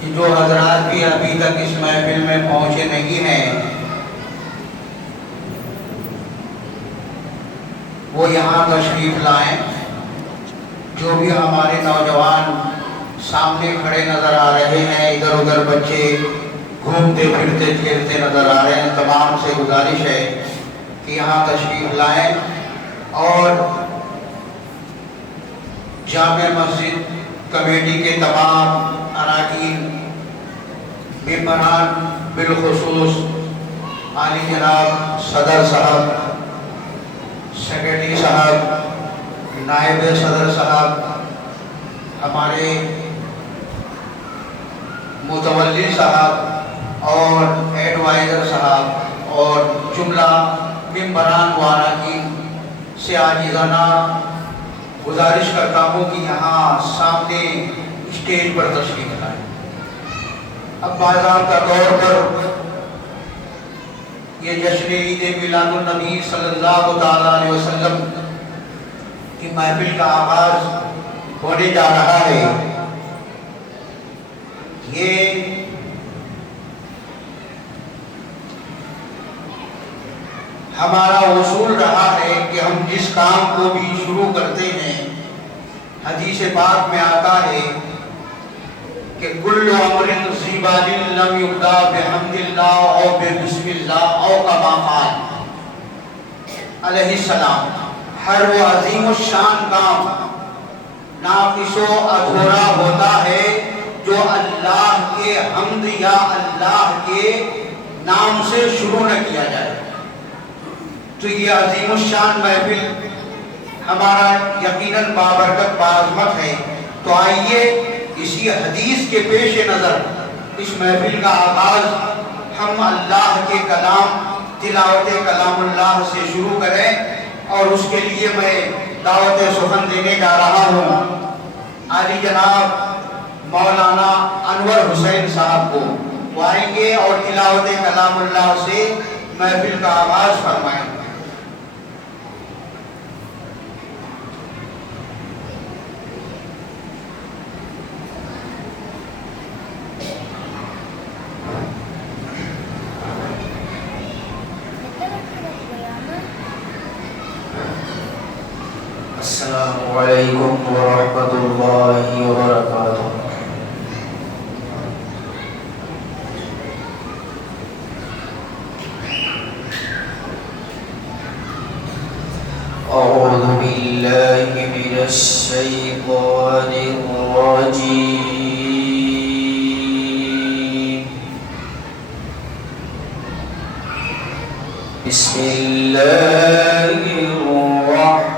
کہ جو حضرات بھی ابھی تک اس محفل میں پہنچے نہیں ہیں وہ یہاں تشریف لائیں۔ جو بھی ہمارے نوجوان سامنے کھڑے نظر آ رہے ہیں، ادھر ادھر بچے گھومتے پھرتے کھیلتے نظر آ رہے ہیں، تمام سے گزارش ہے کہ یہاں تشریف لائیں اور جامع مسجد کمیٹی کے تمام اراکین، ممبران، بالخصوص عالی جناب صدر صاحب، سیکرٹری صاحب، نائب صدر صاحب، ہمارے متولی صاحب اور ایڈوائزر صاحب اور جملہ ممبران و اراکین سے عاجزانہ گزارش کرتا ہوں کہ یہاں سامنے اسٹیج پر تشریف لائیں۔ اب باضابطہ طور پر یہ جشن عید میلاد النبی صلی اللہ تعالیٰ علیہ وسلم کی محفل کا آغاز ہونے جا رہا ہے۔ یہ ہمارا اصول رہا ہے کہ ہم جس کام کو بھی شروع کرتے ہیں، حدیث پاک میں آتا ہے کہ کل امر ذی بال لم یبدا بحمد اللہ او بسم اللہ او کما قال علیہ السلام، ہر وہ عظیم الشان کام ناقص و ادھورا ہوتا ہے جو اللہ کے حمد یا اللہ کے نام سے شروع نہ کیا جائے۔ تو یہ عظیم الشان محفل ہمارا یقیناً بابرکت بعظمت ہے۔ تو آئیے اسی حدیث کے پیش نظر اس محفل کا آغاز ہم اللہ کے کلام، تلاوت کلام اللہ سے شروع کریں، اور اس کے لیے میں دعوت سخن دینے جا رہا ہوں عالی جناب مولانا انور حسین صاحب کو۔ وہ آئیں گے اور تلاوت کلام اللہ سے محفل کا آغاز فرمائیں گے۔ السلام علیکم ورحمۃ اللہ وبرکاتہ۔ اعوذ باللہ من الشیطان الرجیم، بسم اللہ الرحمن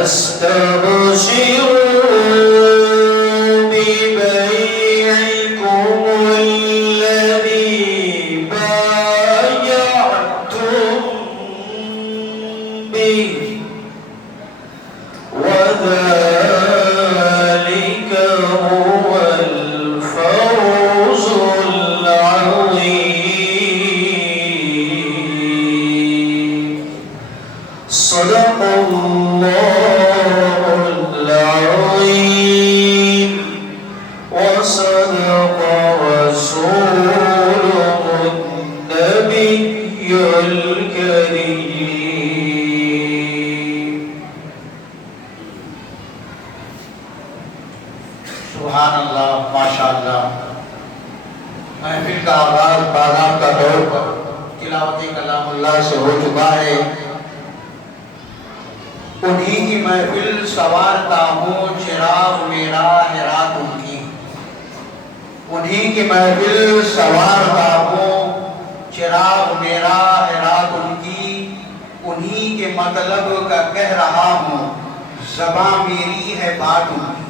فاستبشروا ببيعكم الذي بايعتم به وذلك هو الفوز العظيم. صدق الله العظيم وصدق رسوله النبي الكريم. سبحان اللہ، ماشاء اللہ. محفل کا آغاز بازار کا دور پر تلاوت کلام اللہ سے ہو چکا ہے. انہی کی محفل سوارتا ہوں چراغ میرا ہے رات ان کی. انہی کی محفل سوارتا ہوں چراغ میرا ہے رات ان کی. انہی کے مطلب کا کہہ رہا ہوں زباں میری ہے بات ان کی.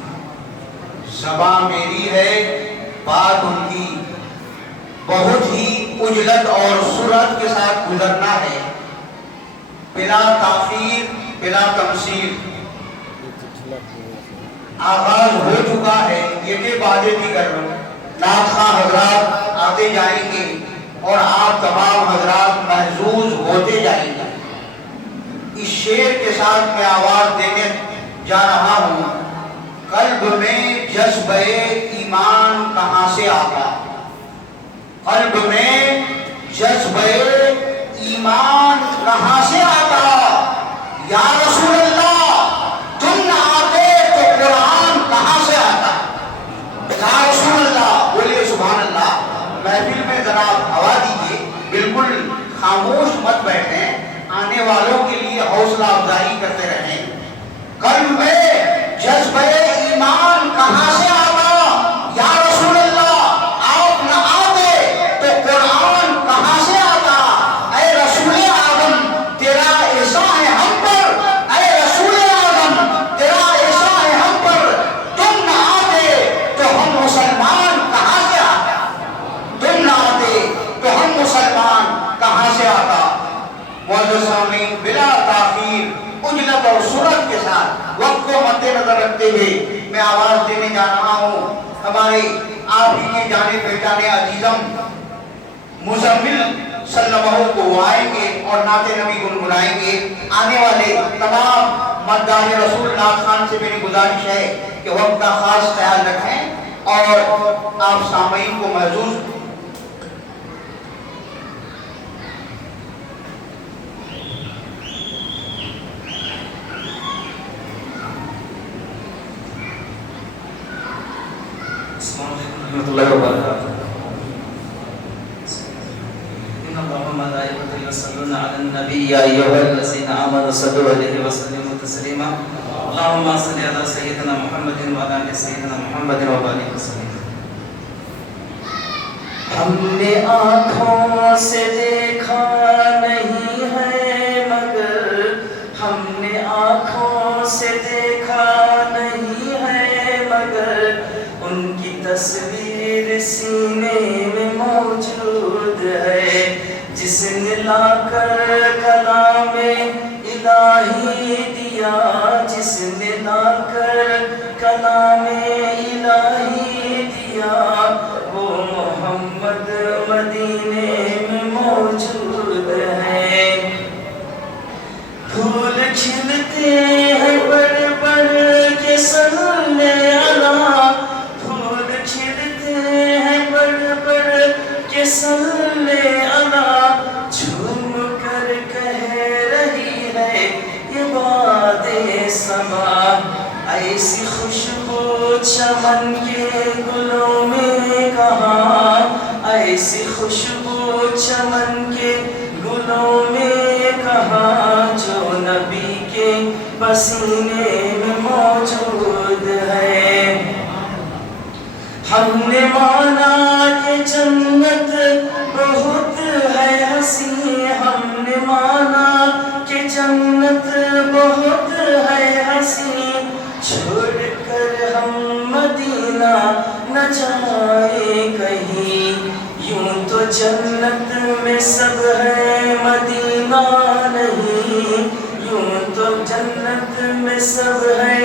زباں میری ہے بات ان کی. بہت ہی اجلت اور سرعت کے ساتھ گزرنا ہے، بلا تاخیر بلا تمثیل. آغاز ہو چکا ہے، یہ باتیں بھی کر رہا ہوں. نعت خواں حضرات آتے جائیں گے اور آپ تمام حضرات محظوظ ہوتے جائیں گے. اس شعر کے ساتھ میں آواز دینے جا رہا ہوں. قلب میں جذبہ ایمان کہاں سے آتا؟ قلب میں جذبہ ایمان کہاں سے آتا؟ یا رسول اللہ تم نہ آتے تو قرآن کہاں سے آتا؟ یا رسول اللہ، بولیے سبحان اللہ. محفل میں ذرا ہوا دیجیے، بالکل خاموش مت بیٹھیں، آنے والوں کے لیے حوصلہ افزائی کرتے رہیں. قلب میں جذبہ ایمان کہاں سے آتا؟ یا رسول اللہ آپ نہ آتے تو قرآن کہاں سے آتا؟ اے رسول اعظم تیرا احسان ہے ہم پر، اے رسول اعظم تیرا احسان ہے ہم پر. تم نہ آتے تو ہم مسلمان کہاں سے آتا؟ تم نہ آتے تو ہم مسلمان کہاں سے آتا؟ معزز سامعین، بلا تاخیر اجلت اور سرعت کے ساتھ وقت کو مد نظر رکھتے ہوئے میں آواز دینے جا رہا ہوں. ہمارے آپ ہی کے جانے پہچانے عزیزم مزمل صلی اللہ علیہ کو آئیں گے اور نعت نبی گنگنائیں گے. آنے والے تمام مداح رسول نعت خان سے میری گزارش ہے کہ وقت کا خاص خیال رکھیں اور آپ سامعین کو محظوظ ورحمۃ اللہ وبرکاتہ. ان اللہ وملائکته یصلون علی النبی یا ایھا الذین آمنوا صلوا علیہ وسلموا تسلیما. اللهم صل علی سیدنا محمد وعلی آل سیدنا محمد وبارک وسلم. ہم نے آنکھوں سے دیکھا نہیں ہے مگر، ہم نے آنکھوں سے دیکھا نہیں ہے مگر، ان کی تصویر سینے میں موجود ہے. جس نے لا کر کلام الہی دیا، جس نے لا کر کلام الہی دیا، وہ محمد مدینے میں موجود ہے. پھول کھلتے ہیں بڑھ بڑھ کے صلی اللہ، پھول کھلتے ہیں بڑھ بڑھ کے صلی اللہ. جھوم کر کہہ رہی ہے یہ باد سما، ایسی خوشبو چمن کے گلوں میں کہاں، ایسی خوشبو چمن کے گلوں میں کہاں، جو نبی کے پسینے میں موجود ہے. ہم نے مانا کہ جنت بہت ہے حسین، ہم نے مانا کہ جنت بہت ہے ہنسی، چھوڑ کر ہم مدینہ نہ جائے کہیں، یوں تو جنت میں سب ہے مدینہ نہیں، یوں تو جنت میں سب ہے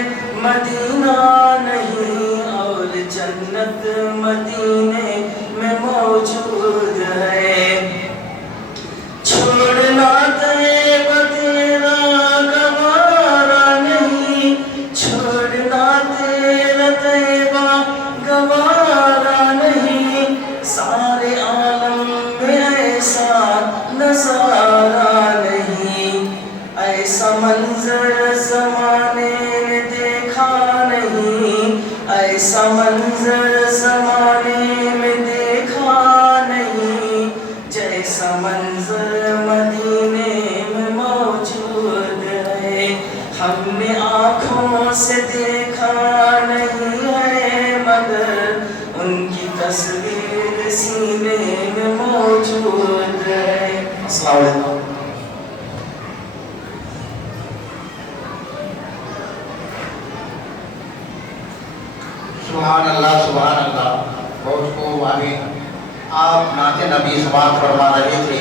مدینہ نہیں، اور جنت مدینے میں موجود ہے۔ چھوڑنا طیب تیرا گوارا نہیں، چھوڑنا تیرا طیبہ گوارا نہیں، سارے عالم میں ایسا نظارہ نہیں، ایسا منظر زمانے میں دیکھا نہیں، ایسا منظر زمانے میں دیکھا نہیں، جیسا منظر مدینے میں موجود ہے، ہم نے آنکھوں سے دیکھا نہیں ہے مگر ان کی تصویر سینے میں موجود ہے۔ السلام علیکم۔ سبحان اللہ سبحان اللہ، بہت خوب آگے آپ نعت نبی سماعت فرما رہے تھے۔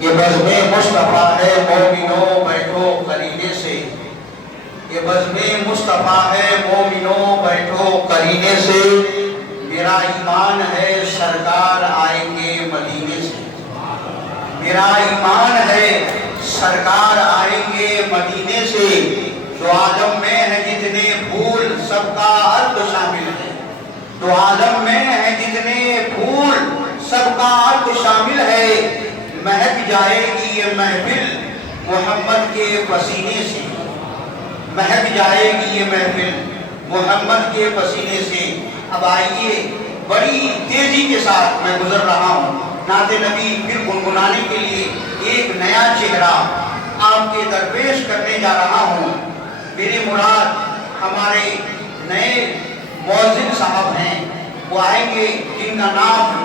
یہ بزم مصطفیٰ ہے مومنوں بیٹھو قرینے سے، یہ بزم مصطفیٰ ہے مومنوں بیٹھو قرینے سے، میرا ایمان ہے سرکار آئیں گے مدینے سے، میرا ایمان ہے سرکار آئیں گے مدینے سے، دو عالم میں ہے جتنے پھول سب کا عرق شامل ہے، دو عالم میں ہے جتنے پھول سب کا عرق شامل ہے، مہک جائے گی یہ محفل محمد کے پسینے سے، مہک جائے گی یہ محفل محمد کے پسینے سے۔ اب آئیے، بڑی تیزی کے ساتھ میں گزر رہا ہوں، نعت نبی پھر گنگنانے کے لیے ایک نیا چہرہ آپ کے درپیش کرنے جا رہا ہوں۔ میری مراد ہمارے نئے مؤذن صاحب ہیں، وہ آئیں گے جن کا نام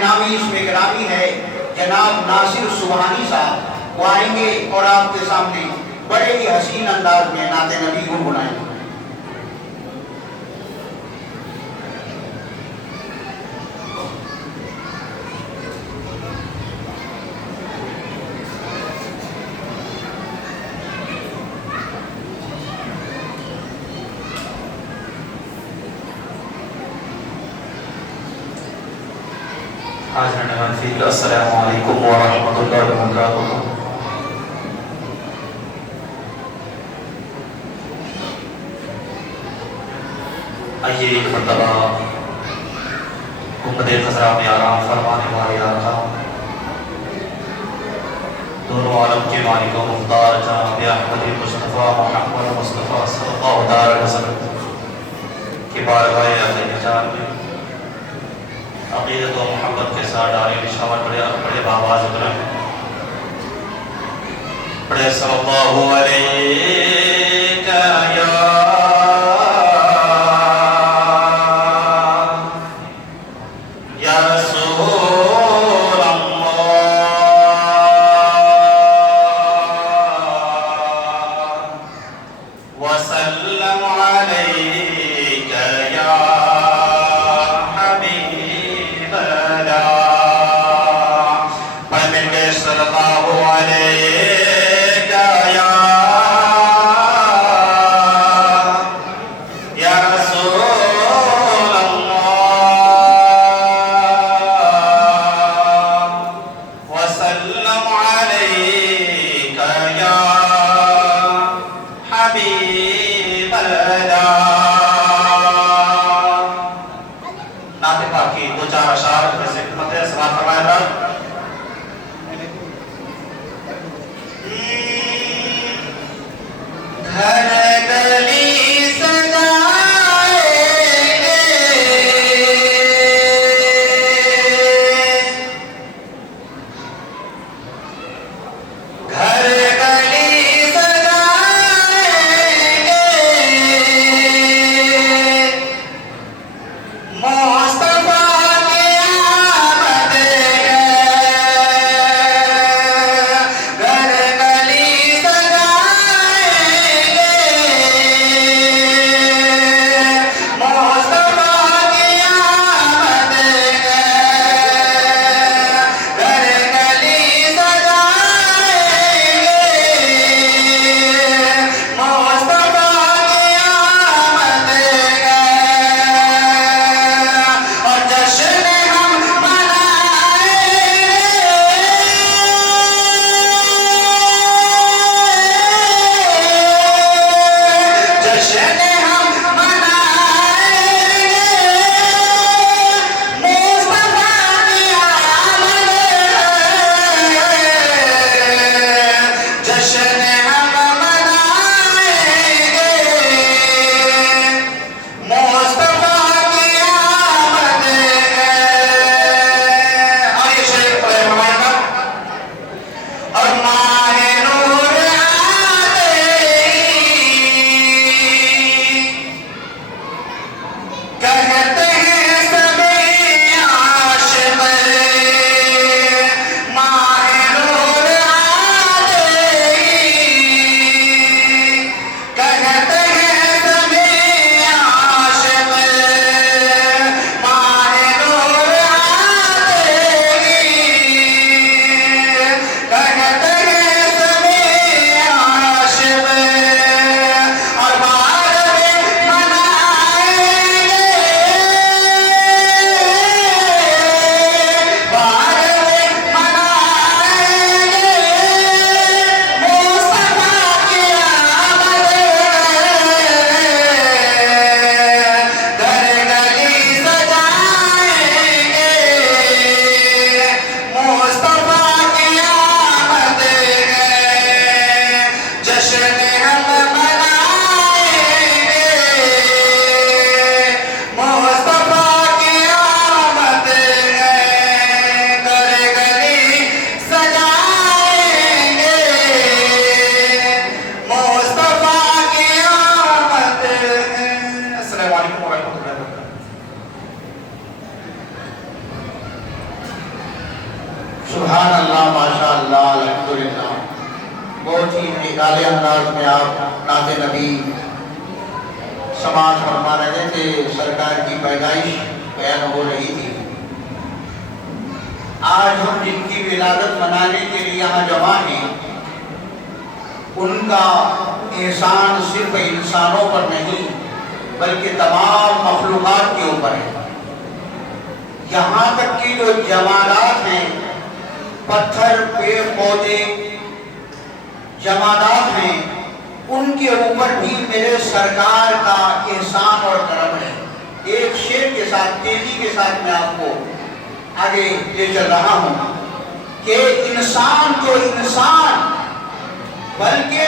نامی اسم گرامی ہے جناب ناصر سبحانی صاحب، وہ آئیں گے اور آپ کے سامنے بڑے ہی حسین انداز میں نعت نبی گنگنائیں گے۔ السلام علیکم ورحمۃ اللہ وبرکاتہ۔ آئیے ایک مرتبہ گنبد خضرا میں آرام فرمانے والے آقا، دونوں عالم کے مالک و مختار جناب احمد مصطفیٰ محمد مصطفیٰ صلی اللہ علیہ وسلم کی بارگاہ عظیم جان میں عقیدت و محبت کے ساتھ ڈالے نشاور بڑے باواز اترم بڑے صلی اللہ علیہ یا رسول اللہ وسلم علیک یا حبیب نرالے انداز میں آپ نعت نبی سماعت فرما رہے تھے، سرکار کی پیدائش بیان ہو رہی تھی۔ آج ہم جن کی ولادت منانے کے لیے یہاں جمع ہیں، ان کا احسان صرف انسانوں پر نہیں بلکہ تمام مخلوقات کے اوپر ہے۔ یہاں تک کہ جو جمادات ہیں، پتھر، پیڑ پودے، جمادات ہیں، ان کے اوپر بھی میرے سرکار کا احسان اور کرم ہے۔ ایک شعر کے ساتھ، تیزی کے ساتھ میں آپ کو آگے لے چل رہا ہوں کہ انسان تو انسان بلکہ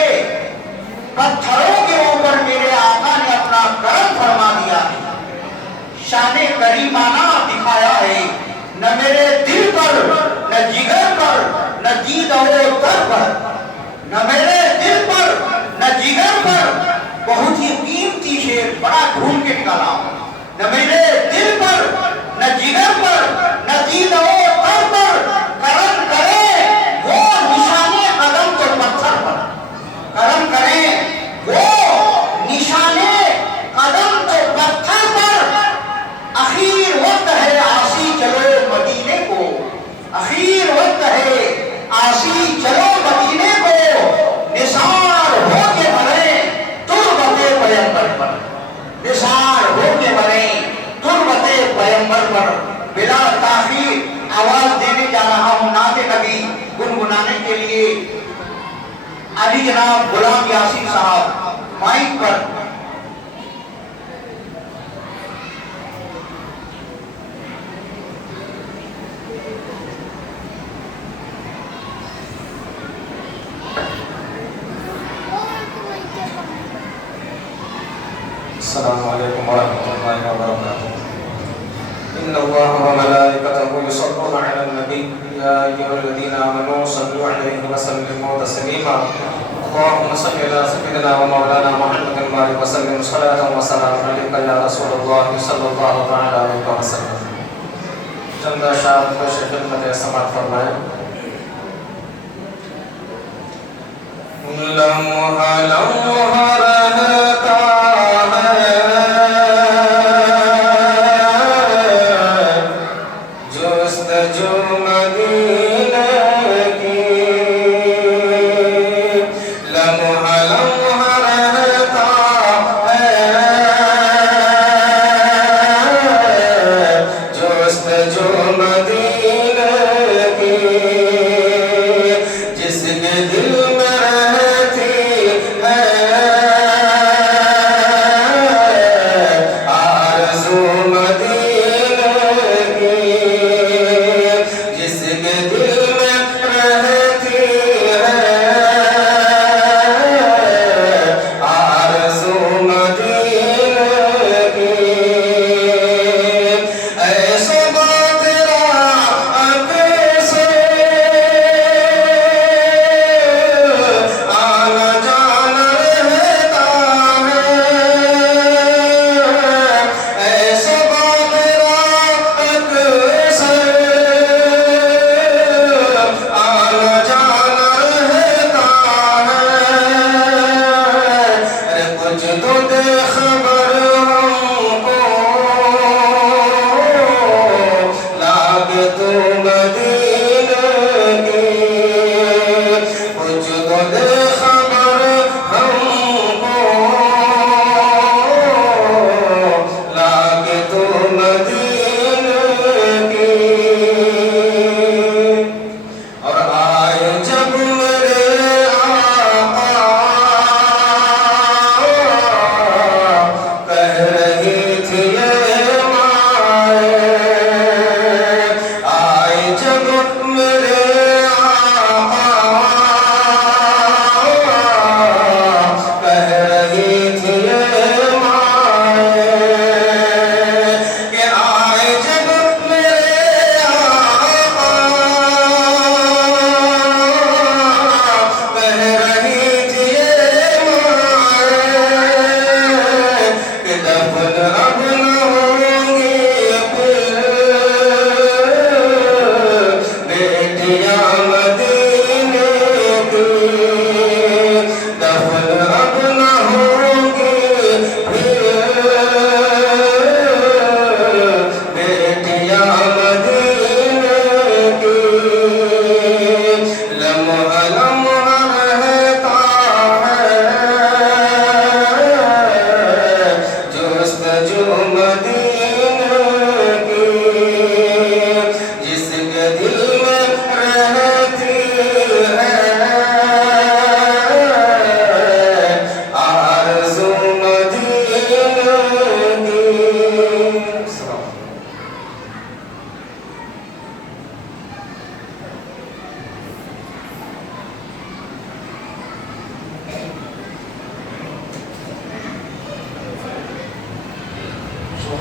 پتھروں کے اوپر میرے آقا نے اپنا کرم فرما دیا ہے، شان کریمانہ دکھایا ہے، نہ میرے دل پر، نہ جگر پر، نہ دید و در پر، نہ میرے دل پر، نہ جگر پر، بہت ہی قیمتی شعر بڑا ڈھونڈ کے نکالا، نہ میرے دل پر، نہ جگر پر، نہ دید و در پر کرم کرے وہ نشان قدم تو پتھر پر، کرم کریں وہ نشان قدم تو پتھر پر۔ اخیر وقت ہے آسی چلو مدینے کو، اخیر وقت ہے آسی چلو مدینے کو، نثار ہو کے مریں تربت پیمبر پر، نثار ہو کے مریں تربت پیمبر پر۔ بلا تاخیر آواز دینے جا رہا ہوں نعت نبی گنگنانے کے لیے۔ علی جناب غلام یاسین صاحب مائک پر۔ السلام علیکم ورحمۃ اللہ وبرکاتہ۔ ان اللہ وملائکتہ یصلون علی النبی یا ایھا الذین آمنوا صلوا علیہ وسلموا تسلیما۔ اللهم صل علی سیدنا و مولانا محمد وبارک وسلم صلاۃ و سلام علیک یا رسول اللہ صلی اللہ تعالی علیہ وسلم۔ چند اشعار کو خدمت سماعت فرمائیں۔ لمحہ لمحہ رہتا دل میں رہتی ہے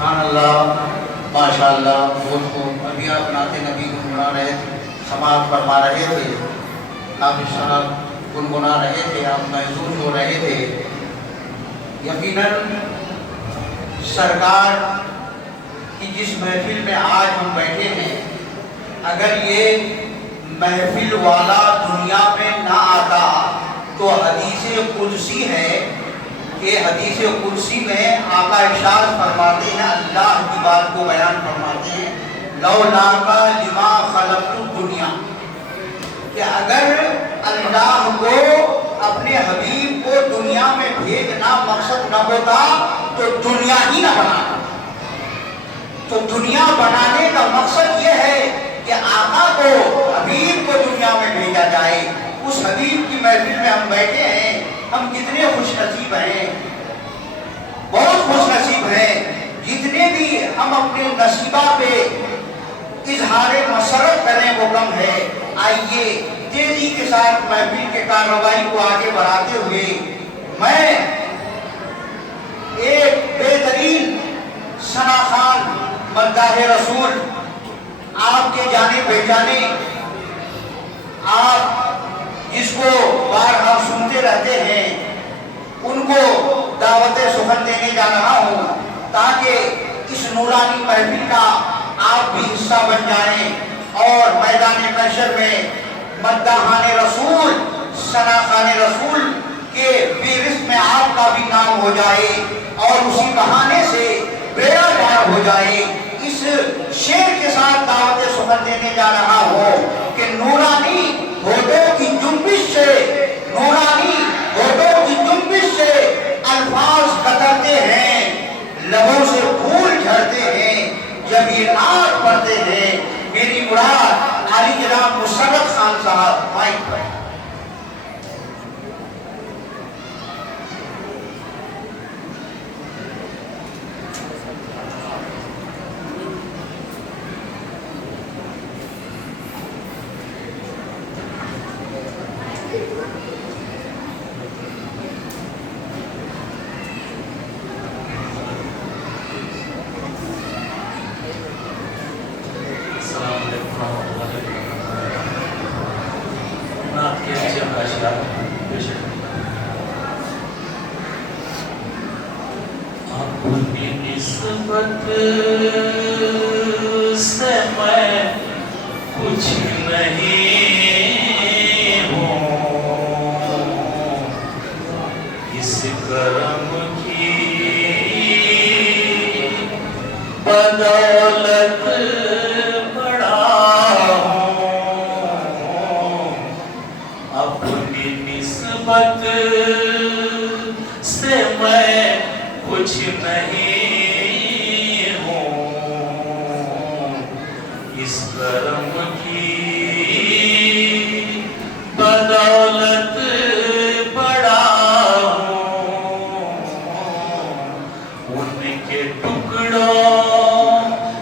سبحان اللہ، ماشاء اللہ، بہت خوب۔ ابھی آپ نعت نبی گنگنا رہے تھے، سماعت فرما رہے تھے، آپ اس طرح گنگنا رہے تھے، آپ محظوظ ہو رہے تھے۔ یقیناً سرکار کی جس محفل میں آج ہم بیٹھے ہیں، اگر یہ محفل والا دنیا میں نہ آتا تو حدیث قدسی ہے کہ حدیث قدسی میں آقا ارشاد فرماتے ہیں، اللہ کی بات کو بیان فرماتے ہیں، لولاک لما خلقت الدنیا، کہ اگر اللہ کو اپنے حبیب کو دنیا میں بھیجنا مقصد نہ ہوتا تو دنیا ہی نہ بناتا۔ تو دنیا بنانے کا مقصد یہ ہے کہ آقا کو، حبیب کو دنیا میں بھیجا جائے۔ اس حبیب کی محفل میں ہم بیٹھے ہیں، ہم کتنے خوش نصیب ہیں، بہت خوش نصیب ہیں۔ جتنے بھی ہم اپنے نصیبہ پہ اظہار مسرت کریں وہ کم ہے۔ آئیے تیزی کے ساتھ محفل کے کارروائی کو آگے بڑھاتے ہوئے میں ایک بہترین ثناخوان مداح رسول، آپ کے جانے پہچانے، آپ جس کو بارہا سنتے رہتے ہیں، ان کو دعوت سخن دینے جا رہا ہوں تاکہ اس نورانی محفل کا آپ بھی حصہ بن جائیں اور میدان محشر میں مداحان رسول، ثناخوان رسول کے فہرست میں آپ کا بھی نام ہو جائے اور اسی بہانے سے بیڑا پار ہو جائے۔ اس شعر کے ساتھ دعوت سخن دینے جا رہا ہوں کہ نورانی ہونٹوں کی جنبش سے، نورانی ہونٹوں کی جنبش سے الفاظ قطرتے ہیں، لبوں سے پھول جھڑتے ہیں جب یہ نعت پڑھتے ہیں۔ میری مراد علی جناب مسرت خان صاحب مائک پر۔ اپنی نسبت سے میں کچھ نہیں ہوں، اس کرم کی بدولت بڑا ہوں، اپنی نسبت سے میں کچھ نہیں ہوں، اس کرم کی بدولت بڑا ہوں، ان کے ٹکڑوں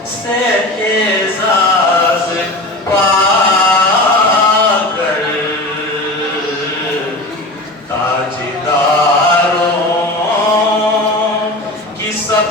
سے اعزاز پا کر تاجداروں کی سب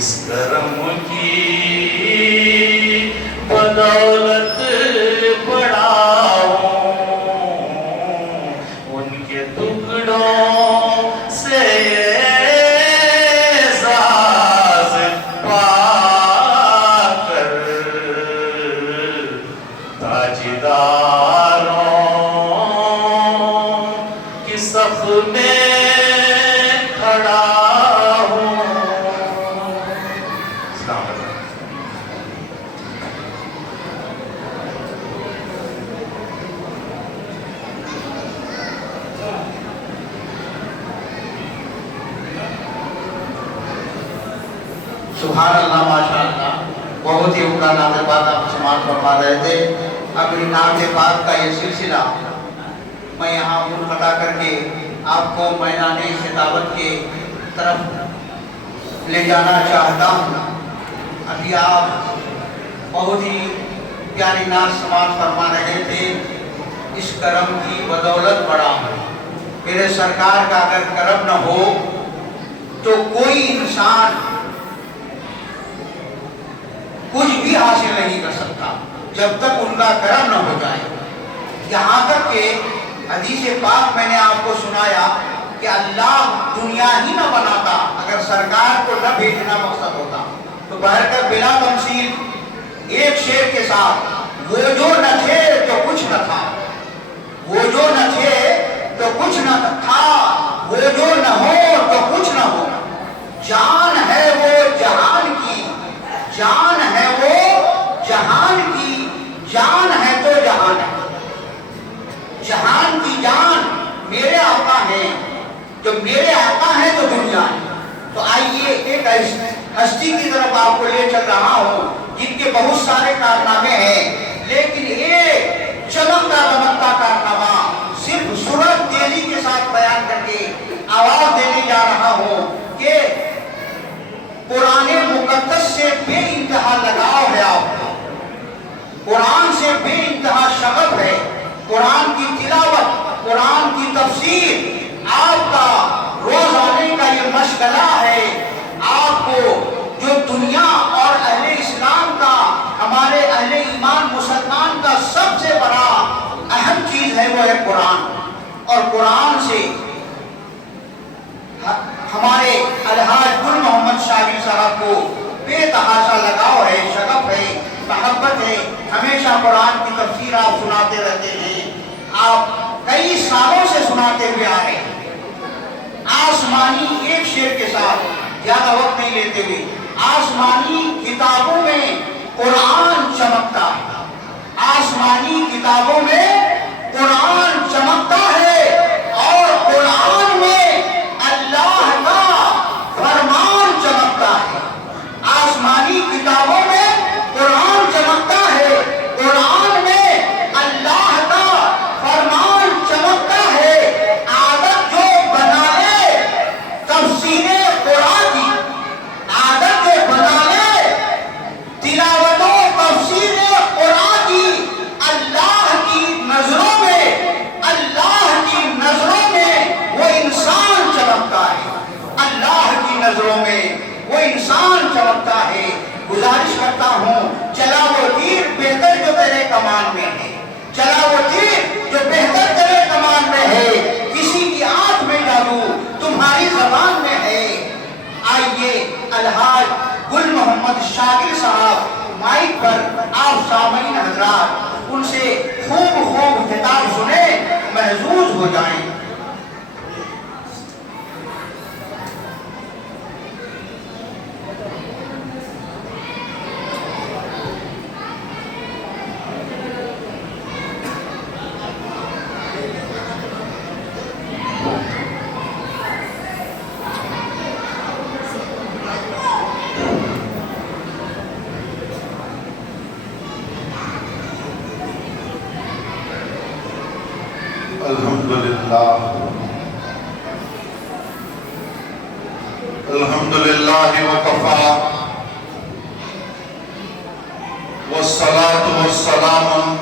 اس کرم کی بدولت بڑھاؤں ان کے ٹکڑوں سے اعزاز پا کر تاجداروں کی صف میں کھڑا ہوں. السلام علیکم. سبحان اللہ، ماشاء اللہ، بہت ہی عمدہ نعت پاک آپ سماعت فرما رہے تھے. اپنی نعت پاک کا یہ سلسلہ میں یہاں منقطع کر کے آپ کو میدان خطابت کے طرف لے جانا چاہتا ہوں. ابھی آپ بہت ہی پیاری نعت سماعت فرما رہے تھے. اس کرم کی بدولت بڑا ہوں. میرے سرکار کا اگر کرم نہ ہو تو کوئی انسان کچھ بھی حاصل نہیں کر سکتا جب تک ان کا کرم نہ ہو جائے. یہاں تک کہ حدیث پاک میں نے آپ کو سنایا کہ اللہ دنیا ہی نہ بناتا اگر سرکار کو نہ بھیجنا مقصد ہوتا. تو بہرکت بلا تمثیل ایک شعر کے ساتھ، وہ جو نہ تھے تو کچھ نہ تھا، وہ جو نہ تھے تو کچھ نہ تھا، وہ جو نہ ہو تو کچھ نہ ہو. جان ہے وہ جہان کی، جان ہے وہ جہان کی، جان ہے تو جہان ہے. جہان کی جان میرے آقا ہیں، جو میرے آقا ہیں تو دنیا ہے. تو آئیے ایک ہستی کی طرف آپ کو لے چل رہا ہوں جن کے بہت سارے کارنامے ہیں، لیکن ایک چمکتا دمکتا کارنامہ صرف سورت تیزی کے ساتھ بیان کر کے آواز دینے جا رہا ہوں کہ قرآن مقدس سے بے انتہا لگاؤ ہے آپ کو، قرآن سے بے انتہا شغف ہے. قرآن کی تلاوت، قرآن کی تفسیر آپ کا روزانے کا یہ مشغلہ ہے. آپ کو جو دنیا اور اہل اسلام کا، ہمارے اہل ایمان مسلمان کا سب سے بڑا اہم چیز ہے وہ ہے قرآن. اور قرآن سے ہمارے الحاج گل محمد شاگر صاحب کو بے تحاشا لگاؤ ہے، شغف ہے، محبت ہے. ہمیشہ قرآن کی تفسیر آپ سناتے رہتے ہیں، آپ کئی سالوں سے سناتے ہوئے آ رہے ہیں. آسمانی ایک شعر کے ساتھ زیادہ وقت نہیں لیتے ہوئے، آسمانی کتابوں میں قرآن چمکتا ہے، آسمانی کتابوں میں قرآن چمکتا ہے، اور قرآن میں اللہ کا فرمان چمکتا ہے. آسمانی کتابوں میں قرآن چمکتا ہے، قرآن میں اللہ کا فرمان چمکتا ہے. عادت جو بنا لے تفسیر قرآن کی، عادت جو بنا لے تلاوت و تفسیر قرآن کی، اللہ کی نظروں میں، اللہ کی نظروں میں وہ انسان چمکتا ہے، اللہ کی نظروں میں وہ انسان چمکتا ہے. گزارش کرتا ہوں، چلا وہ تیر بہتر جو تیرے کمان میں ہے، چلا وہ تیر جو بہتر تیرے کمان میں ہے، کسی کی آنکھ میں جادو تمہاری زبان میں ہے. آئیے الحاج گل محمد شاگر صاحب مائک پر آپ سامعین حضرات ان سے خوب خوب خطاب سنیں، محظوظ ہو جائیں. الحمدللہ وکفا والصلاة والسلام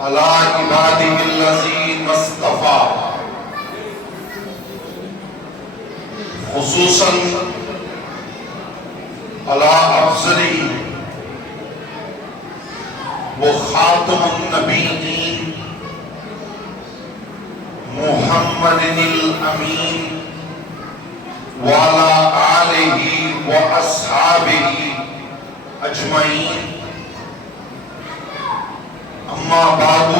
علی عبادہ الذین اصطفى. خصوصاً علی افضلی و خاتم النبیین محمد الامین وعلی آلہ و اصحابہ اجمعین اما بعد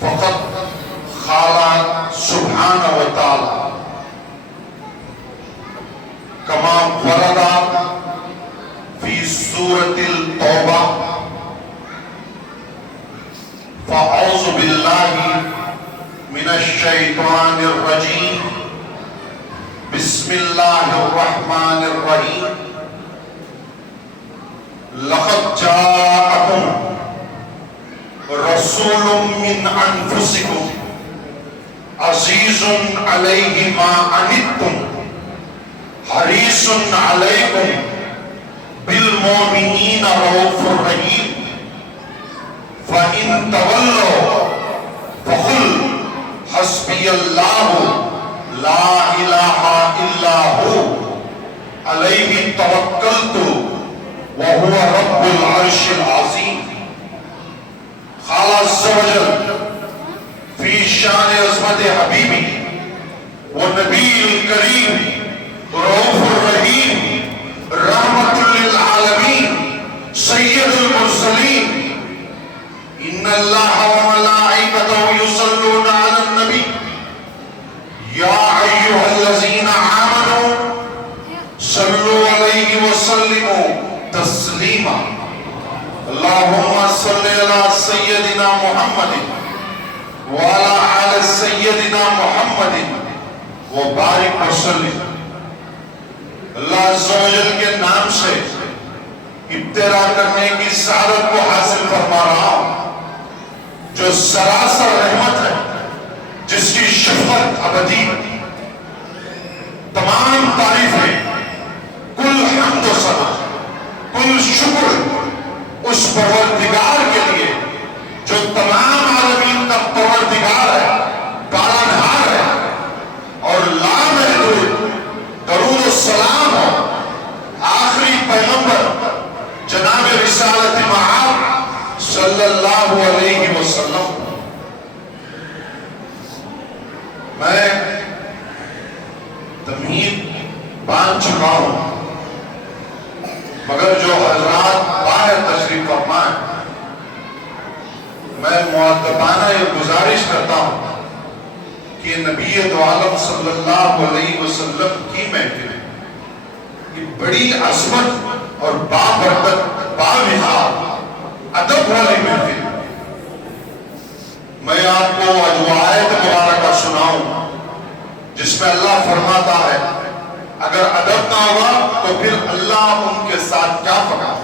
فقط قال سبحانہ و تعالی کما ورد فی سورۃ التوبہ فاعوذ باللہ من الشیطان الرجیم بسم اللہ الرحمن الرحیم لقد جاءکم رسول من انفسکم عزیز علیہ ما عنتم حریص علیکم بالمؤمنین رؤوف رحیم فإن تولوا فقل حسبی اللہ لا الہ الا هو علیہ توکلت وهو رب العرش العظیم قال عز وجل فی شان عظمت حبیبی ونبی الکریم رؤوف الرحیم رحمت للعالمین سید المرسلین ان اللہ وملائکتہ یصلون علی النبی یا ایہا الذین آمنوا صلوا علیہ وسلموا تسلیما اللہم صلی علی سیدنا محمد وعلی آل سیدنا محمد وبارک وسلم اللہ عز و جل کے نام سے ابتدا کرنے کی سعادت کو حاصل فرما رہا ہوں جو سراسر رحمت ہے جس کی شفقت ابدی تمام تعریفیں کل حمد و ثنا کل شکر اس پروردگار کے لیے جو تمام عالمین کا پروردگار ہے پالنہار ہے اور لامحدود درود و سلام ہو آخری پیغمبر جناب رسالت معاب صلی اللہ علیہ وسلم میں تمہید باندھ چکا ہوں مگر جو حضرات باہر تشریف فرمائیں میں مؤدبانہ یہ گزارش کرتا ہوں کہ نبی دو عالم صلی اللہ علیہ وسلم کی محفل یہ بڑی عظمت اور بابرکت باوقار ادب والی محفل میں آپ کو جو آیت مبارکہ سناؤں جس میں اللہ فرماتا ہے اگر ادب نہ ہوا تو پھر اللہ ان کے ساتھ کیا پکا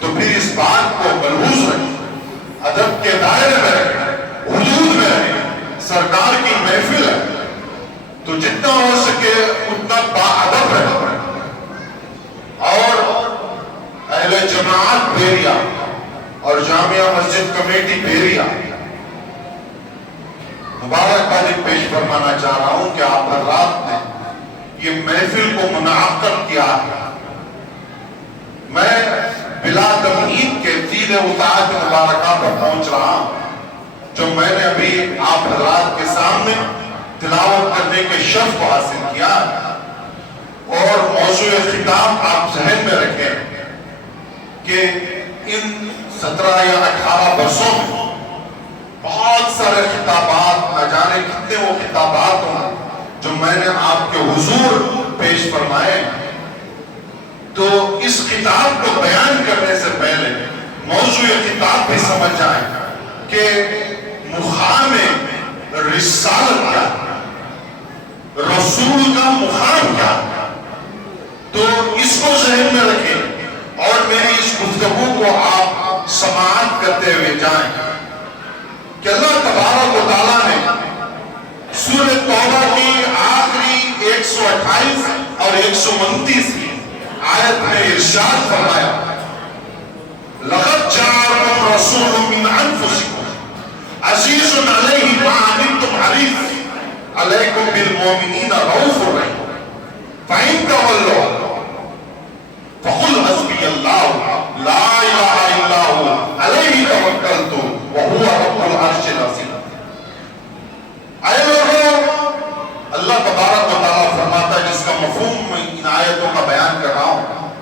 تو پھر اس بات کو ملحوظ رکھیں ادب کے دائرے میں رکھیں حدود میں رکھیں سرکار کی محفل ہے تو جتنا ہو سکے اتنا با ادب رکھیں اور اہل جماعت بیریا اور جامعہ مسجد کمیٹی بیریا مبارکبادی پیش فرمانا چاہ رہا ہوں کہ آپ حضرات نے یہ محفل کو منعقد کیا ہے میں بلا تمہید کے تیر اطاعت مبارکہ پر پہنچ رہا ہوں جو میں نے ابھی آپ حضرات کے سامنے تلاوت کرنے کے شرف کو حاصل کیا اور موضوع خطاب آپ ذہن میں رکھیں کہ ان 17 یا 18 برسوں میں بہت سارے خطابات نہ جانے کتنے وہ خطابات ہوں جو میں نے آپ کے حضور پیش فرمائے تو اس خطاب کو بیان کرنے سے پہلے موضوع خطاب بھی سمجھ جائیں کہ مقام رسالت کیا رسول کا مقام کیا تو اس کو ذہن میں رکھیں اور میری اس گفتگو کو آپ سماعت کرتے ہوئے جائیں کہ اللہ تبارک و تعالیٰ نے سورۃ توبہ کی آخری 128 اور 129 کی آیت میں ارشاد فرمایا لَقَدْ جَاءَكُمْ رَسُولٌ مِّنْ أَنفُسِكُمْ عَزِيزٌ عَلَيْهِ مَا عَنِتُّمْ حَرِيصٌ عَلَيْكُمْ بِالْمُؤْمِنِينَ رَءُوفٌ رَحِيمٌ فَإِن توکلت وهو رب العرش العظیم. اے لوگوں، اللہ تبارک و تعالیٰ فرماتا ہے، جس کا مفہوم میں ان آیتوں کا بیان کر رہا ہوں،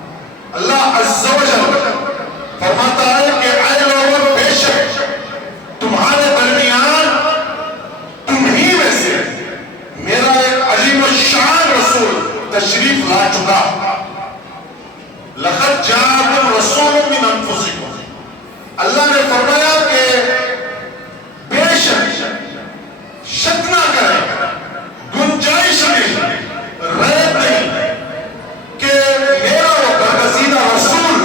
اللہ عز و جل فرماتا ہے کہ اے لوگوں، بے شک تمہارے درمیان تمہیں میں سے میرا ایک عظیم الشان رسول تشریف لا چکا. لقد جاءکم رسول من انفسکم. اللہ نے فرمایا کہ بے شک، شک نہ کریں، گنجائش نہیں، ریب نہیں کہ میرا وہ برگزیدہ رسول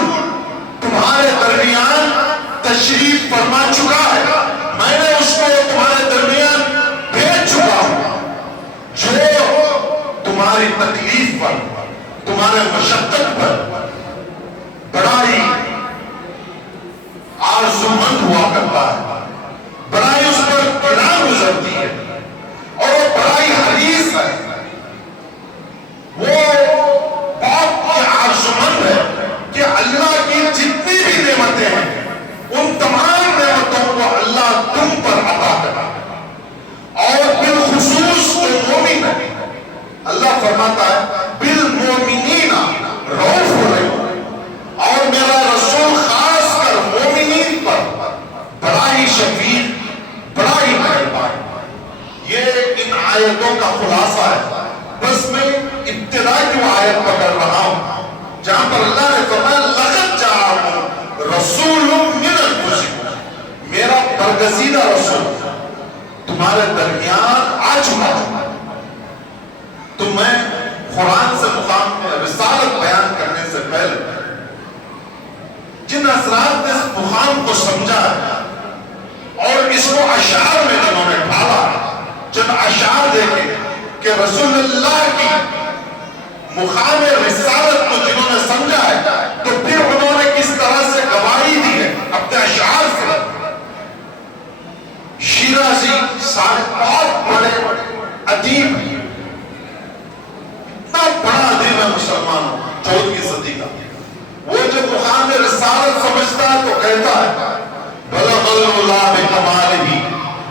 تمہارے درمیان تشریف فرما چکا ہے. میں نے اس کو تمہارے درمیان بھیج چکا ہوں، جو تمہاری تکلیف پر، تمہارے مشقت پر بڑا ہی آرزومند ہوا کرتا ہے، بڑا ہی اس پر گراں گزرتی ہے، اور وہ بڑا ہی حریص ہے. وہ بہت ہی آرزومند ہے کہ اللہ کی جتنی بھی نعمتیں ہیں ان تمام نعمتوں کو اللہ تم پر عطا کرے. اور بالخصوص جو مومن ہے، اللہ فرماتا ہے بالمومنین رؤوف رحیم. اور میرا رسول خاص کر مومنین پر بڑا ہی شفیق، بڑا ہی مہربان. یہ ان آیتوں کا خلاصہ ہے. بس میں ابتدا کی آیت پکڑ رہا ہوں جہاں پر اللہ نے فرمایا لقد جاءکم رسول من انفسکم. میرا برگزیدہ رسول تمہارے درمیان آ چکا ہے. تو میں قرآن سے مقام میں رسالت بیان کرنے سے پہلے جن حضرات نے اس مقام کو سمجھا ہے اور اس کو اشعار میں جنہوں نے ڈھالا، جن اشعار دیکھے کہ رسول اللہ کی مقام رسالت کو جنہوں نے سمجھا ہے، تو پھر انہوں نے کس طرح سے گواہی دی ہے اپنے اشعار سے. شیرازی صاحب بہت بڑے ادیب ہیں، اتنا بڑا ادیب ہے مسلمانوں 14ویں صدی کا. وہ جب مقام رسالت سمجھتا ہے تو کہتا ہے بلغ العلا بکمالہ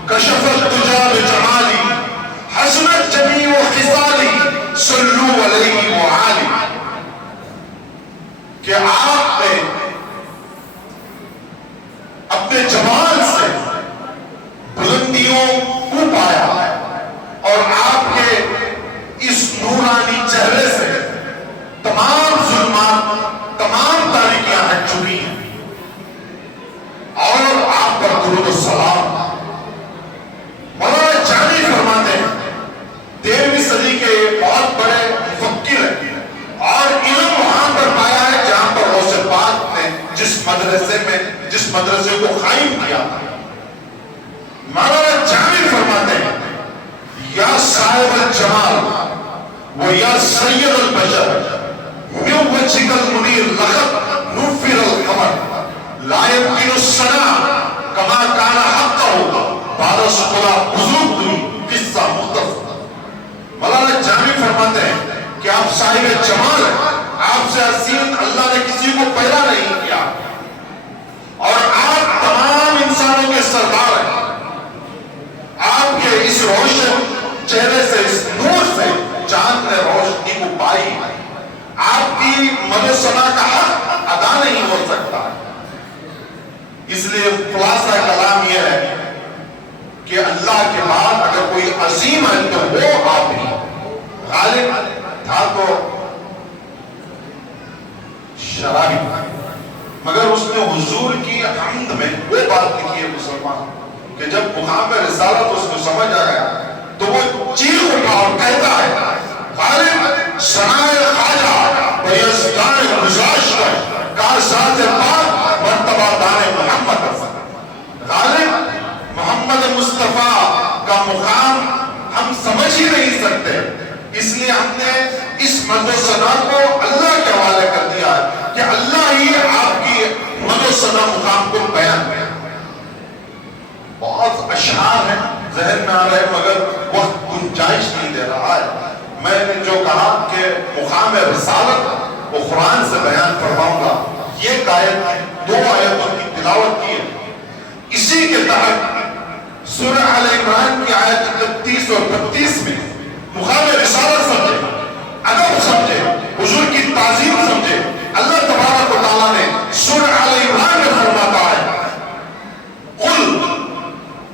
کشف الدجی بجمالہ حسنت جمیع خصالہ صلوا علیہ وآلہ. کہ آپ نے اپنے جمال سے بلندیوں کو پایا اور آپ کے اس نورانی چہرے سے تمام ظلمات، تمام تاریکیاں ہٹ چکی ہیں. اور آپ پر درود و سلام. مولانا جامی فرماتے ہیں 13ویں صدی کے بہت بڑے مفکر ہیں، اور علم وہاں پر پایا ہے جہاں پر غوث پاک نے جس مدرسے کو قائم کیا. مولانا جامی فرماتے ہیں یا صاحب الجمال و یا سید البشر من وجهک المنیر لقد نفر القمر لا يمكن السنا كما كان حقه بعد خدا بزرگ ہوئی قصہ مختصر. مولانا جامی فرماتے ہیں کہ آپ صاحب جمال ہیں، آپ سے حسین اللہ نے کسی کو پیدا نہیں کیا، اور آپ تمام انسانوں کے سردار ہیں. آپ کے اس روشن چہرے سے، اس نور سے چاند نے روشنی کو پائی. آپ کی مدد ثنا کا حق ادا نہیں ہو سکتا. اس لیے خلاصہ کلام یہ ہے کہ اللہ کے بعد اگر کوئی عظیم ہے تو وہ آپ ہی. غالب تھا تو شرابی، مگر اس نے حضور کی حمد میں وہ بات لکھی ہے مسلمان کہ جب مقام رسالت اس کو سمجھ آ گیا تو وہ چیخ اٹھا اور کہتا ہے غالب ثنائے خواجہ بیزدان گزاشت کا ذات پاک مرتبہ دان محمد. غالب محمد مصطفیٰ کا مقام ہم سمجھ ہی نہیں سکتے، اس لیے ہم نے اس مد و ثنا کو اللہ کے حوالے کر دیا ہے کہ اللہ ہی آپ کی مد و ثنا مقام کو بیان کرے. بہت اشعار ہیں ذہن میں آ رہے مگر وقت گنجائش نہیں دے رہا ہے. میں نے جو کہا کہ مقام رسالت وہ قرآن سے بیان فرماؤں گا. یہ آیت 2 آیتوں کی تلاوت کی ہے. اسی کے تحت سورہ آل عمران کی آیت 31 اور 32 میں مقام رسالت سمجھے، ادب سمجھے، حضور کی تعظیم سمجھے، اللہ تبارک و تعالیٰ نے سورہ آل عمران میں فرماتا ہے قل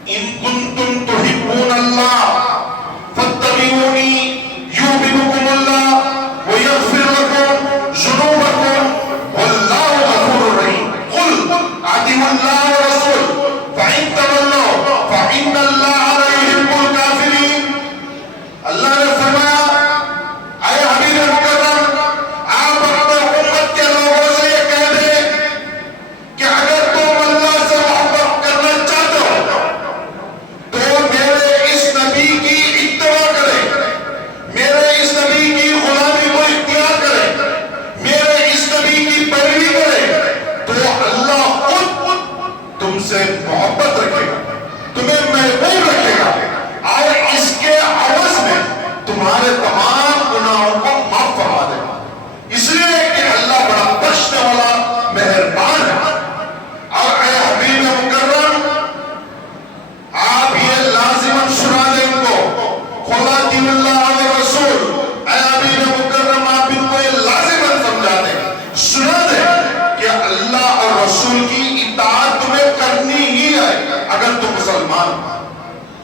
ان کنتم تحبون اللہ فاتبعونی یحببکم اللہ ویغفر لکم ذنوبکم واللہ غفور رحیم قل اطیعوا اللہ ورسول فإن تولوا فإن اللہ لا يحب الکافرین۔ اللہ نے فرمایا اے حبیب مکرم آپ اپنے امت کے لوگوں سے یہ کہہ دیں کہ اگر تم اللہ سے محبت کرنا چاہتے ہو تو میرے اس نبی کی اتباع کریں، میرے اس نبی کی غلامی کو اختیار کریں، میرے اس نبی کی پیروی کریں، تو اللہ خود تم سے محبت رکھے گا، تمہیں محبوب رکھے گا اور اس کے عوض میں تمہارے تمام گناہوں کو معاف فرما دے گا، اس لیے کہ اللہ بڑا بخشنے والا مہربان ہے۔ اور اے حبیب مکرم آپ یہ لازماً سنا دیں ان کو قل اطیعوا اللہ والرسول، اے حبیب مکرم آپ ان کو یہ لازماً سمجھا دیں، سنا دیں کہ اللہ اور رسول کی اطاعت تمہیں کرنی ہی ہے اگر تم مسلمان ہو۔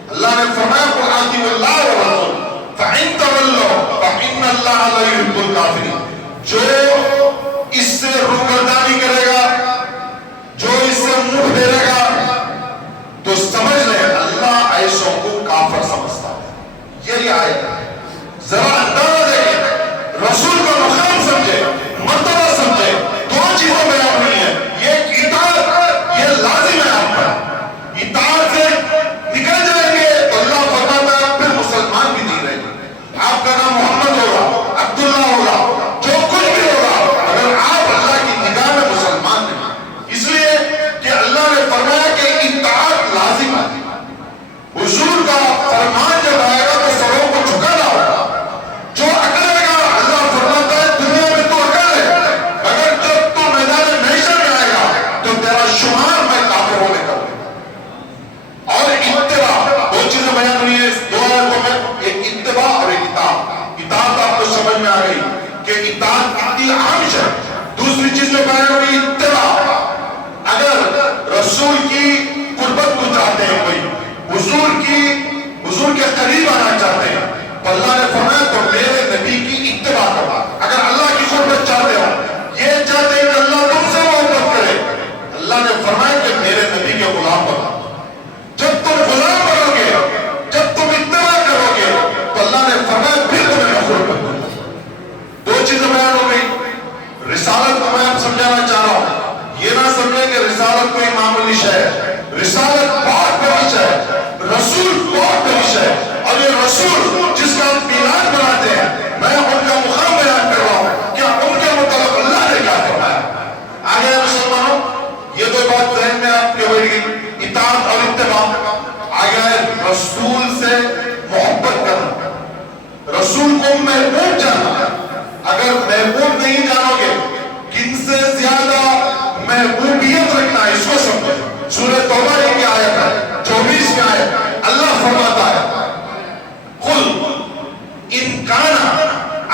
اللہ نے فرمایا قل اطیعوا اللہ والرسول فإن تولوا فإن اللہ لا يحب الکافرین۔ جو اس سے روگردانی کرے گا، جو اس سے منہ پھیرے گا، تو سمجھ لیں اللہ ایسوں کو کافر سمجھتا ہے۔ یہی آیت ہے، ذرا اندازہ دیکھیں، رسول کا مقام سمجھے، مرتبہ سمجھے، دو چیزوں میں آپ نہیں ہے، یہ اطاعت یہ لازم ہے آپ پر، اطاعت سے نکل جائیں گے تو اللہ فرماتا ہے پھر مسلمان بھی نہیں رہیں گے، آپ کا نام محمد ہوگا، عبداللہ ہوگا، جو کچھ بھی ہوگا، اگر آپ اللہ کی نگاہ میں مسلمان نہیں، اس لیے کہ اللہ نے فرمایا کہ اطاعت لازم ہے۔ حضور کا فرمان جب آئے گا تو سروں کو جھکانا ہوگا، جو اکڑے گا اللہ فرماتا ہے دنیا میں تو اکڑ ہے، اگر جب تو میدان محشر میں آئے گا تو تیرا شمار میں کافروں میں کروں گا۔ اور اتباع، دو چیزیں بیان ہوئی ہیں اس دو آیتوں میں، ایک اتباع اور ایک اطاعت۔ اطاعت آپ کو سمجھ میں آ گئی کہ اطاعت کتنی اہم ہے۔ دوسری چیز جو بیان ہوئی اتباع، اگر رسول کی قربت کو چاہتے ہیں کوئی، حضور کے قریب آنا چاہتے ہیں تو اللہ نے فرمایا تو میرے نبی کی اتباع کرو۔ اگر اللہ کی قربت چاہتے ہو، یہ چاہتے ہیں کہ اللہ تم سے محبت کرے، اللہ نے فرمایا کہ میرے نبی کے غلام بنو۔ جب تم غلام بنو گے، جب تم اتباع کرو گے تو اللہ نے فرمایا پھر تمہیں میں قربت دوں گا۔ دو چیزیں بیان ہو گئی۔ رسالت کو میں اب سمجھانا چاہ رہا ہوں، یہ نہ سمجھیں کہ رسالت کوئی معمولی شے ہے، رسالت بہت بڑی شے ہے، رسول بہت بڑی شے ہے، اور یہ رسول جس کا ہم میلاد بناتے ہیں، میں ان کا مقام بیان کر رہا ہوں کہ ان کے متعلق اللہ نے کیا فرمایا۔ آگے مسلمانوں یہ دو بات ذہن میں آپ کے ہوئے گی، اطاعت اور اتباع۔ آگے رسول سے محبت کرنا، رسول کو محبوب جاننا۔ اگر محبوب نہیں جانو گے، کن سے زیادہ محبوبیت رکھنا ہے اس کو سمجھو۔ سورہ توبہ کی آیت ہے 24 میں آیت، اللہ فرماتا ہے قل ان کان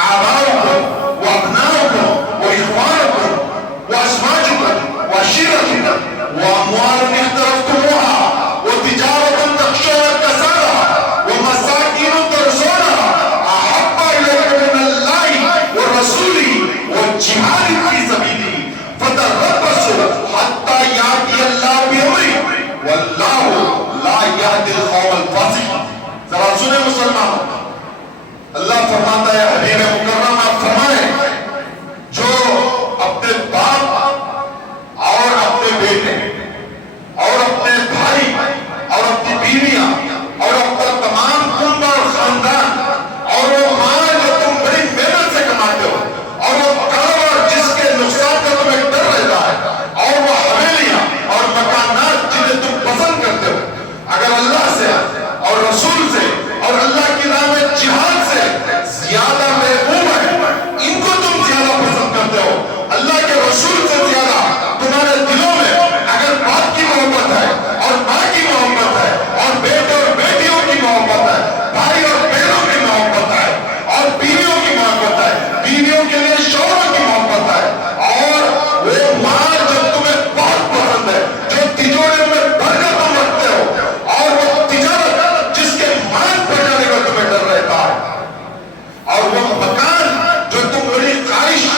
آباؤکم وابناؤکم واخوانکم وازواجکم وعشیرتکم واموال اقترفتموها وتجارة تخشون کسادها ومساکن ترضونها احب الیکم من اللہ ورسولہ والجہاد فی سبیلہ فتربصوا حتی یأتی اللہ بأمرہ واللہ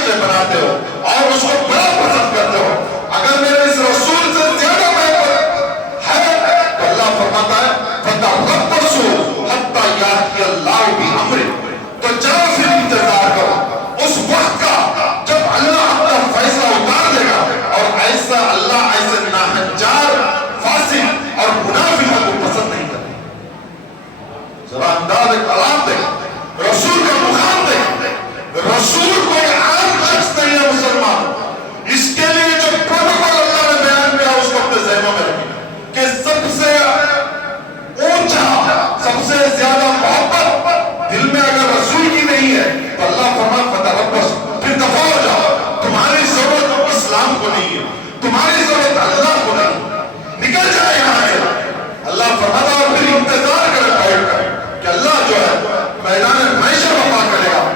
چیزیں بناتے ہو اور اس کو بڑا پسند کرتے ہو. اگر میرے اس رسول سے زیادہ محبت ہے تو اللہ فرماتا ہے فَتَرَبَّصُوا حَتَّى يَأْتِيَ اللَّهُ بِأَمْرِهِ. تو چلو پھر انتظار کرو اس وقت کا جب اللہ اپنا فیصلہ اتار دے گا. اور ایسا اللہ ایسے ناہنجار فاسق اور منافقوں کو پسند نہیں کرتا. ذرا انداز کلام دیکھ، رسول کا مقام دیکھ. رسول کوئی عام شخص نہیں ہے مسلمان. اس کے لیے جو پروٹوکول اللہ نے بیان کیا اس کو اپنے ذہنوں میں رکھیں کہ سب سے اونچا، سب سے زیادہ محبت دل میں اگر رسول کی نہیں ہے تو اللہ فرماتا فتربصوا، پھر دفع ہو جاؤ. تمہاری ضرورت اسلام کو نہیں ہے، تمہاری ضرورت اللہ کو نہیں، نکل جائے یہاں سے. اللہ فرماتا اور پھر انتظار کرے بیٹھ کر کہ اللہ جو ہے میدان معیشت وفا کرے گا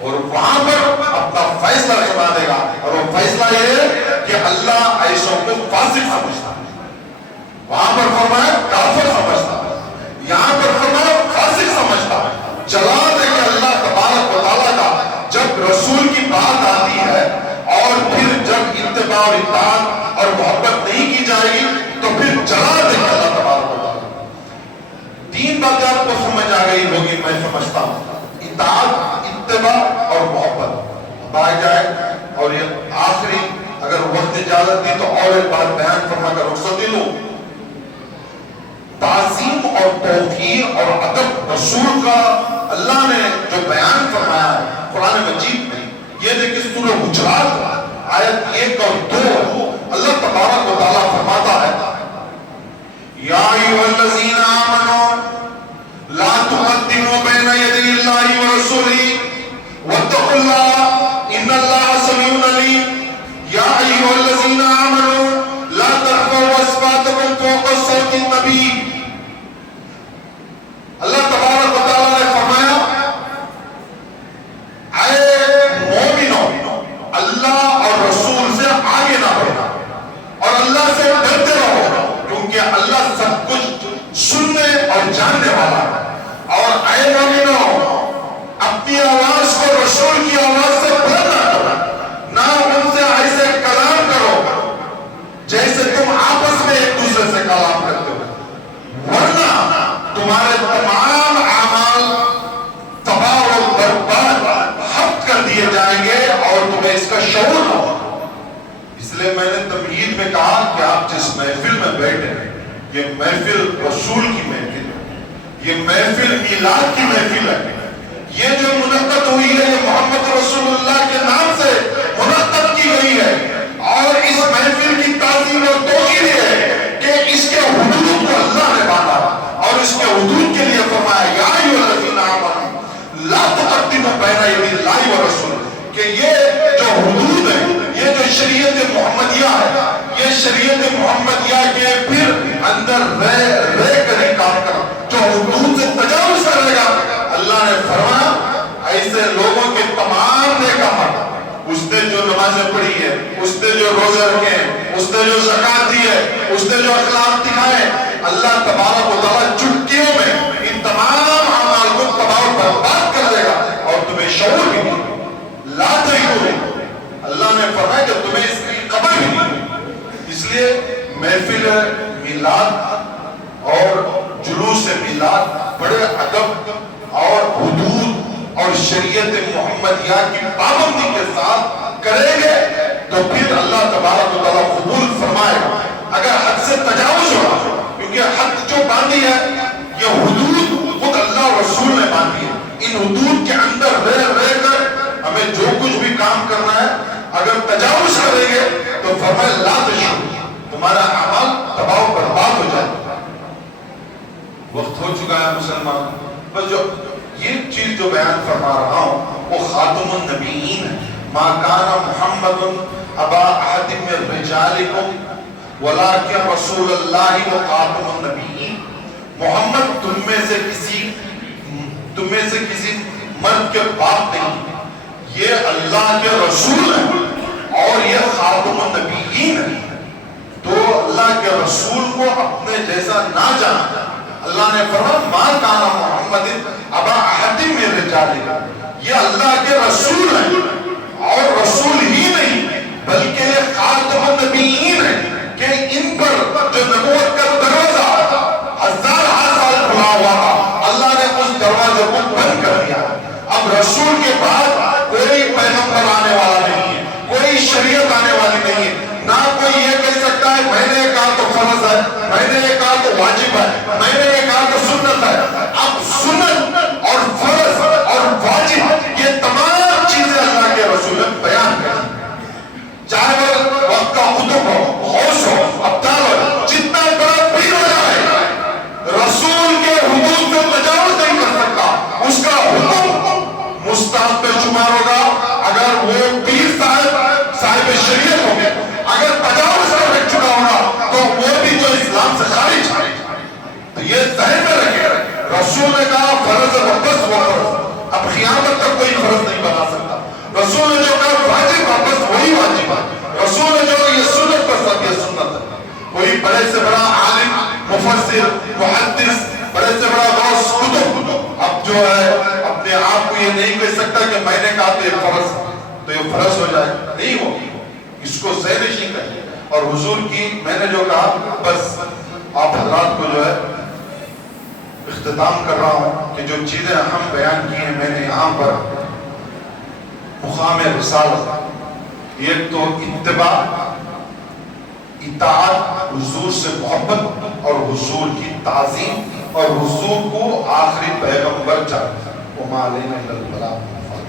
اور وہاں پر اپنا فیصلہ کروا دے گا. اور وہ فیصلہ یہ ہے کہ اللہ ایسوں کو فاسق سمجھتا ہے. وہاں پر فرمایا کافر سمجھتا ہے، یہاں پر فرمایا فاسق سمجھتا ہے. چلا دے کہ اللہ تبارک و تعالیٰ کا جب رسول کی بات آتی ہے اور پھر جب اتباع اور اطاعت اور محبت نہیں کی جائے گی تو پھر چلا دے کہ اللہ تبارک و تعالیٰ. تین باتیں آپ کو سمجھ آ گئی ہوگی میں سمجھتا ہوں، اطاعت، اتباع اور محبت. اب آ جائے اور یہ آخری اگر وقت اجازت دی تو اور ایک بات بیان فرما کر رخصتی لوں. تعظیم اور توقیر اور ادب رسول کا اللہ نے جو بیان فرمایا ہے قرآن مجید میں، یہ دیکھیں سورہ حجرات آیت 1 اور 2 اللہ تبارک و تعالیٰ فرماتا ہے یا ایھا الذین آمنوا لا تقدموا بین یدی اللہ ورسولہ واتقوا اللہ ان اللہ سمیع علیم. یا ایھا الذین آمنوا لا ترفعوا اصواتکم فوق صوت النبی. اللہ تبارک و تعالیٰ نے فرمایا اے مومنوں، اللہ اور رسول سے آگے نہ بڑھنا اور اللہ سے ڈرتے رہو کیونکہ اللہ سب کچھ سننے اور جاننے والا ہے. اور اے مومنوں، اپنی آواز کو رسول کی آواز سے بلند نہ کرو، نہ ان سے ایسے کلام کرو جیسے تم آپس میں ایک دوسرے سے کلام کرتے ہو، ورنہ تمہارے تمام اعمال تباہ و برباد حق کر دیے جائیں گے اور تمہیں اس کا شعور نہ ہوگا. اس لیے میں نے تمہید میں کہا کہ آپ جس محفل میں بیٹھے ہیں یہ محفل رسول کی محفل ہے، یہ محفل میلاد کی محفل ہے. یہ جو منعقد ہوئی ہے یہ محمد رسول اللہ کے نام سے منعقد کی گئی ہے اور اس محفل کی تعظیم اور توقیر ہے کہ اس کے حدود کو اللہ نے باندھا اور اس کے حدود کے لیے فرمایا یا ایھا الذین آمنوا لا تقدموا بین یدی اللہ ورسولہ. کہ یہ جو حدود ہے، یہ جو شریعت محمدیہ ہے، یہ شریعت محمدیہ کے پھر اندر رہ کر ہی کام کرو. جو حدود سے تجاوز کرے گا اللہ نے فرمایا ایسے لوگوں کے تمام نیک عمل، اس نے جو نمازیں پڑھی ہے، اس نے جو روزے رکھے ہیں، اس نے جو زکات دی ہے، اس نے جو اخلاق دکھائے، اللہ تبارک و تعالیٰ چٹکیوں میں ان تمام اعمال کو تباہ و برباد کر دے گا اور تمہیں شعور بھی نہیں. لا تجدوا، اللہ نے فرمایا کہ تمہیں اس کی خبر بھی نہیں. اس لیے محفل میلاد اور جلوس میلاد بڑے ادب اور حدود اور شریعت محمدیہ کی پابندی کے ساتھ کریں گے تو پھر اللہ تبارک و تعالیٰ قبول فرمائے گا. اگر حد سے تجاوز ہوا، کیونکہ حد جو باندھی ہے یہ حدود خود اللہ رسول نے باندھی ہے، ان حدود کے اندر رہ کر ہمیں جو کچھ بھی کام کرنا ہے اگر تجاوز کریں گے تو فرمایا لا تشرکوا، تمہارا اعمال تباہ و برباد ہو جائے. وقت ہو چکا ہے مسلمان، بس جو یہ چیز جو بیان فرما رہا ہوں وہ خاتم النبیین ہے. ما کان محمد ابا احد من رجالکم ولکن رسول اللہ و خاتم النبیین. محمد تم میں سے کسی مرد کے باپ نہیں، یہ اللہ کے رسول ہے اور یہ خاتم النبیین ہے. تو اللہ کے رسول کو اپنے جیسا نہ جانا. اللہ نے فرمایا ما کان محمد ابا احد من رجالکم، یہ اللہ کے رسول ہیں اور اب رسول کے بعد کوئی پیغمبر آنے والا نہیں ہے، کوئی شریعت آنے والی نہیں ہے، نہ کوئی یہ کہہ سکتا ہے میں نے یہ کہا تو فرض ہے، میں نے یہ کہا تو واجب ہے، میں نے یہ کہا تو سنت ہے۔ اب سنت اور فرض اور واجب یہ تمام چیزیں اللہ کے رسول نے بیان کر، چاہے وہ وقت کا خطب ہو، غوث ہو، ابدال ہو، جتنا بڑا پیر ہو جائے، رسول کے حدود کو تجاوز نہیں کر سکتا، اس کا حکم مستحب میں شمار ہوگا۔ اگر وہ پیر صاحب شریعت ہو گئے، اگر تجاوز کر رکھ چکا ہوگا تو وہ بھی جو اسلام سے خارج ہے۔ تو یہ ذہن میں رکھے، رسول نے کہا فرض ہے بس وہ فرض، اب قیامت تک کوئی فرض نہیں بنا سکتا۔ رسول نے جو کہا واجب ہے بس وہی واجب ہے، رسول نے جو یہ سنت بس اب یہ سنت ہے۔ کوئی بڑے سے بڑا عالم، مفسر، محدث، بڑے سے بڑا غوث، کتب اب جو ہے اپنے آپ کو یہ نہیں کہہ سکتا کہ میں نے کہا تو یہ فرض تو یہ فرض ہو جائے، نہیں ہو، اس کو ذہن نشین کریں۔ اور حضور کی میں نے جو کہا بس آپ حضرات کو جو ہے اختتام کر رہا ہوں کہ جو چیزیں ہم بیان کی ہیں میں نے یہاں پر مقام رسالت، ایک تو اتباع، اطاعت، حضور سے محبت اور حضور کی تعظیم اور حضور کو آخری پیغمبر جاننا، وما علینا الا البلاغ۔